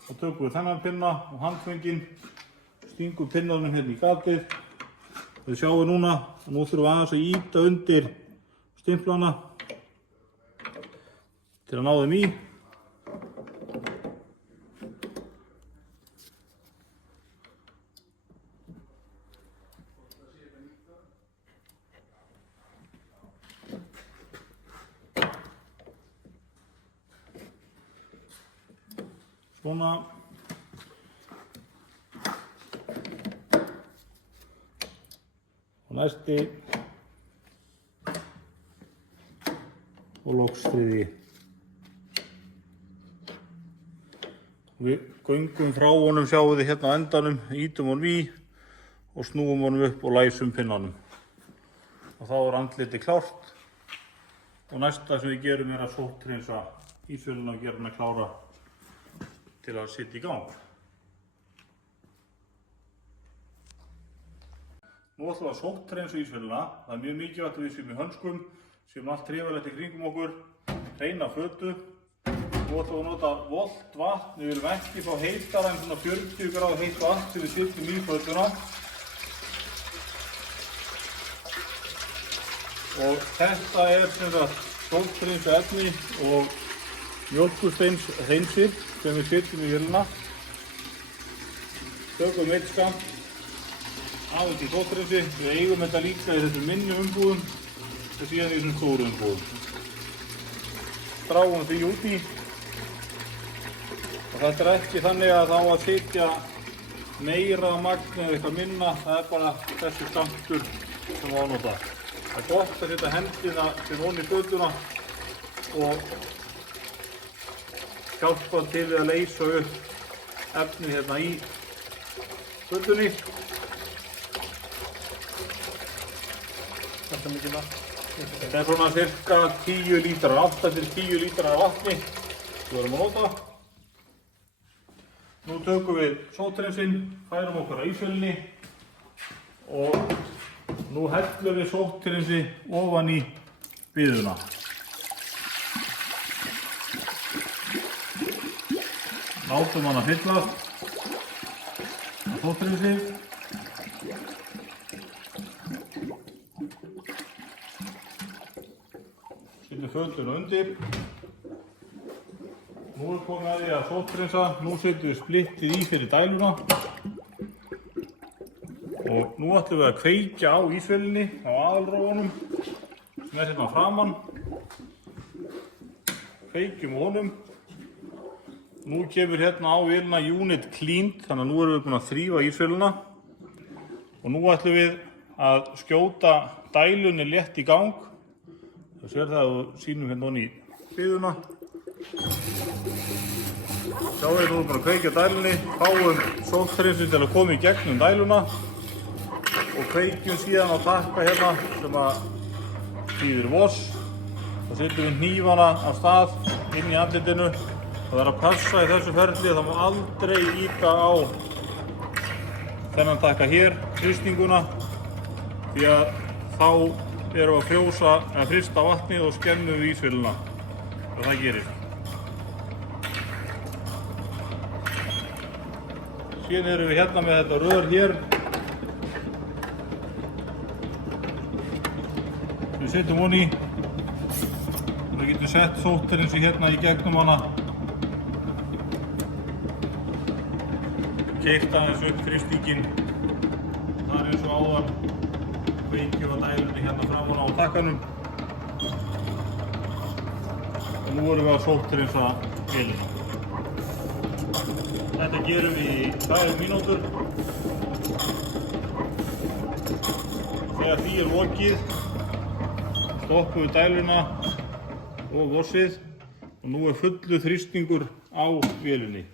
og tökum við þennan pinna og handföngin, stingum pinnanum hérna í gatið. Þið sjáum við núna og nú þurfum við aðeins að ýta undir stimplana til að ná þeim í. Svona. Og næsti. Og loks þriðji. Við göngum frá honum, sjáum þið hérna á endanum, ýtum honum í og snúum honum upp og læsum pinnanum. Og þá er andlitið klárt. Og næsta sem við gerum er að sótthreinsa ísvélina og gera hana klára til að setja í gang. Nú ætlum við að sótthreinsa ísvélina. Það er mjög mikilvægt að við séum í hönskum, séum allt trefalegt í kringum okkur, hreina fötu. Nú ætlum við að nota volgt vatn. Við viljum ekki fá heitara en svona 40 gráðu heitt vatn sem við setjum í fötuna. Og þetta er sem sagt sótthreinsa efni og mjólkursteinshreinsir sem við setjum í vélina. Tökum eitt skammt aðeins í sótthreinsi. Við eigum þetta líka í þessum minni umbúðum og síðan í þessum stóru umbúðum. Stráum því út í. Og þetta er ekki þannig að það á að setja meira magn eða eitthvað minna. Það er bara þessi skammtur sem á að nota. Það er gott að setja hendina til ofan í fötuna og hjálpa til við að leysa upp efnið hérna í fötunni. Þetta er mikið vatn. Þetta er svona cirka 10 lítrar, 8 til 10 lítrar af vatni sem við erum að nota. Nú tökum við sótthreinsinn, færum okkur að ísvélinni og nú hellum við sótthreinsi ofan í biðuna. Látum hann að fyllast að sótthreinsi. Setjum fötuna undir. Nú er komið að því að sótthreinsa. Nú setjum við splittið í fyrir dæluna. Og nú ætlum við að kveikja á ísvélinni á aðalrófunum sem er hérna framan. Kveikjum honum. Nú kemur hérna á vélina unit cleaned, þannig að nú erum við búin að þrífa ísvélina. Og nú ætlum við að skjóta dælunni létt í gang. Það sér það að við sýnum hérna ofan í biðuna. Sjáum við nú bara að kveikja dælunni, fáum sótthreinsið til að koma í gegnum dæluna og kveikjum síðan á takka hérna sem að þýðir voss. Þá setjum við hnífana af stað inn í andlitinu. Það er að passa í þessu ferli að það má aldrei ýta á þennan takka hér, þrýstinguna, því að þá erum við að frysta vatnið og skemmum við ísvélina og það gerist. Síðan erum við hérna með þetta rör hér. Við setjum honi í og við getum sett sótthreinsi hérna í gegnum hana. Keyrt aðeins upp þrýstinginn. Það er eins og áðan. Kveikjum að dælunni hérna framan á takkanum. Og nú erum við að sótthreinsa vélina. Þetta gerum við í 2 mínútur. Þegar því er lokið, stoppum við dæluna og vossið og nú er fullur þrýstingur á vélinni.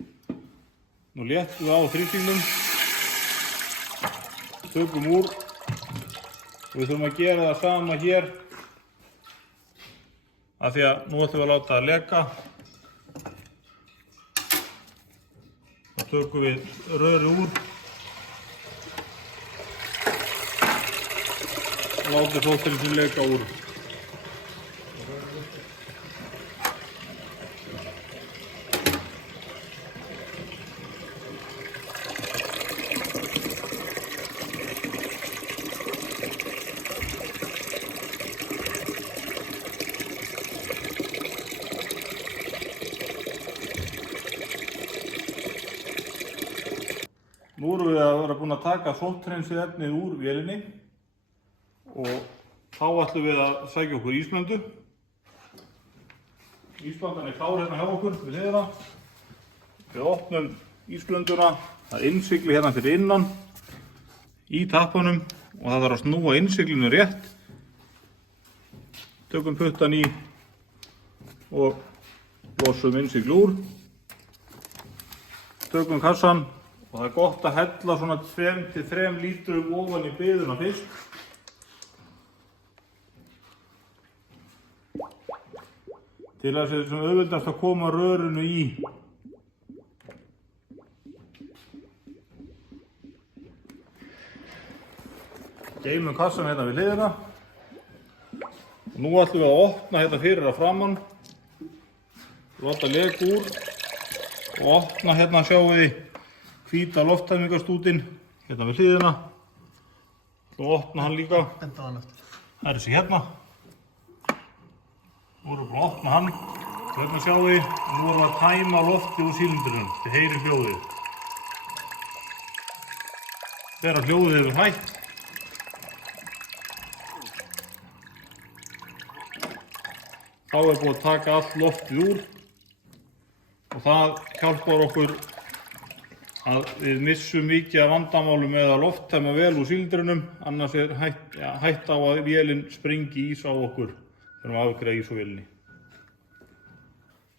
Nú léttum við á þrýstingnum, tökum úr og við þurfum að gera það sama hér af því að nú ætlum við að láta það leka. Þá tökum við rörið úr og látum sótthreinsin leka úr. Nú erum við að vera búin að taka sótthreinsið efnið úr vélinni og þá ætlum við að sækja okkur ísblöndu. Ísblandan er klár hérna hjá okkur við hliðina. Við opnum ísblönduna, það er innsigli hérna fyrir innan í tappanum og það þarf að snúa innsiglinu rétt. Tökum puttan í og losum innsigli úr. Tökum kassan og það er gott að hella svona 2 til 3 lítrum ofan í biðuna fyrst. Til að það sem auðvitað að koma rörinu í. Geymum kassan hérna við hliðina. Nú ætlum við að opna hérna fyrir að framann. Láta leka úr og opna hérna sjáum við hvíta lofttæmingarstútinn hérna við hliðina. Og opna hann líka. Enda hann eftir. Það er þessi hérna. Nú erum við búin að opna hann. Hérna sjáum við, nú erum við að tæma loftið úr sílindrinum. Þið heyrir hljóðið. Þegar hljóðið hefur hætt, þá er búin að taka allt loftið úr og það hjálpar okkur að við missum mikið af vandamálum með að lofttæma vel úr sílindrinum, annars er hætt á að vélin springi ís á okkur þegar við afgreiða ís á vélinni.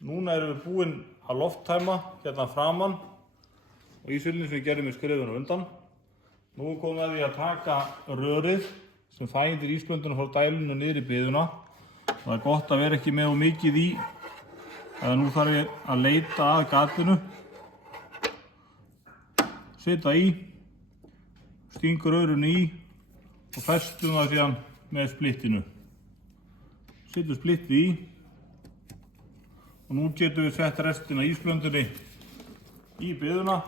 Núna erum við búin að lofttæma hérna framan og ísvélinni sem við gerðum í skrefinu undan. Nú er komið að því að taka rörið sem fæðir ísblönduna frá dælunum niður í biðuna. Það er gott að vera ekki með of mikið í, eða nú þarf ég að leita að gatinu. Setja í, stingur rörinu í og festum það síðan með splittinu. Setjum splittið í og nú getum við sett restina af ísblöndunni í biðuna.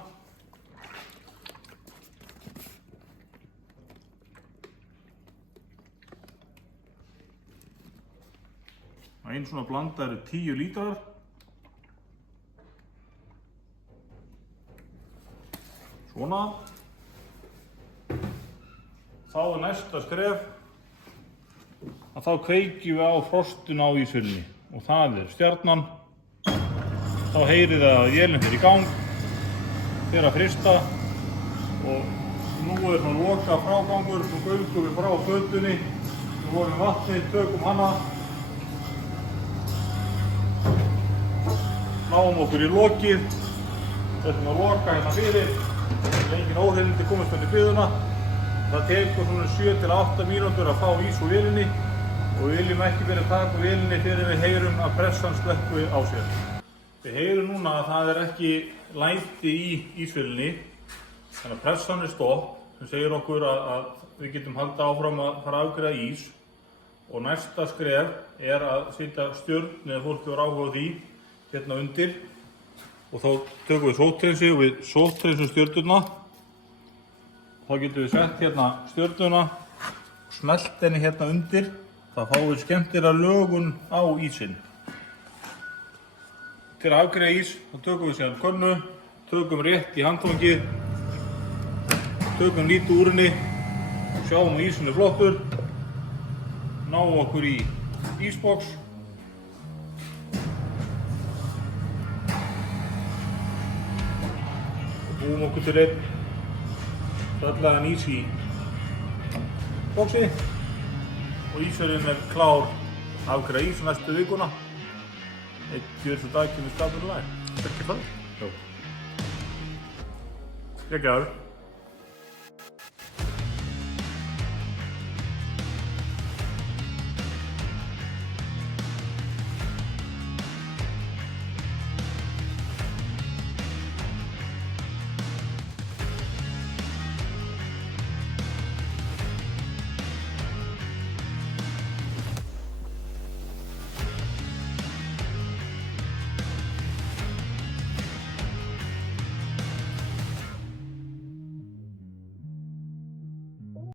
Ein svona blanda eru 10 lítrar. Svona. Þá er næsta skref að þá kveikjum við á frostinu á ísvélinni og það er stjarnan. Þá heyrið það að vélin fer í gang, fer að frysta og nú er svona loka frágangur og göngum við frá götunni. Við vorum vatnið, tökum hana. Náum okkur í lokið, setjum að loka hérna fyrir, engin óhreinindi komast inn í biðuna. Það tekur svona 7 til 8 mínútur að fá ís úr vélinni og við viljum ekki vera að taka úr vélinni fyrir við heyrum að pressan slökkvi á sér. Við heyrum núna að það er ekki læti í ísvélinni, þannig að pressan er stopp sem segir okkur að við getum haldið áfram að fara að afgreiða ís og næsta skref er að setja stjörn eða fólk hefur áhuga á því hérna undir og þá tökum við sóthreinsi og við sótthreinsim stjörnuna. Þá getum við sett hérna stjörnuna og smellt henni hérna undir. Það fáum við skemmtilega lögun á ísinn. Til að afgreiða ís þá tökum við síðan könnu, tökum rétt í handfangið, tökum lítið úr henni, sjáum að ísinn er flottur, náum okkur í ísbox. Búum okkur til einn röllaðan ís í boxi og ísvélin er klár að afgreiða ís næstu vikuna. Einn djörstu dag kemur skapur í lag. Ekki það? Jó. Geggjaður.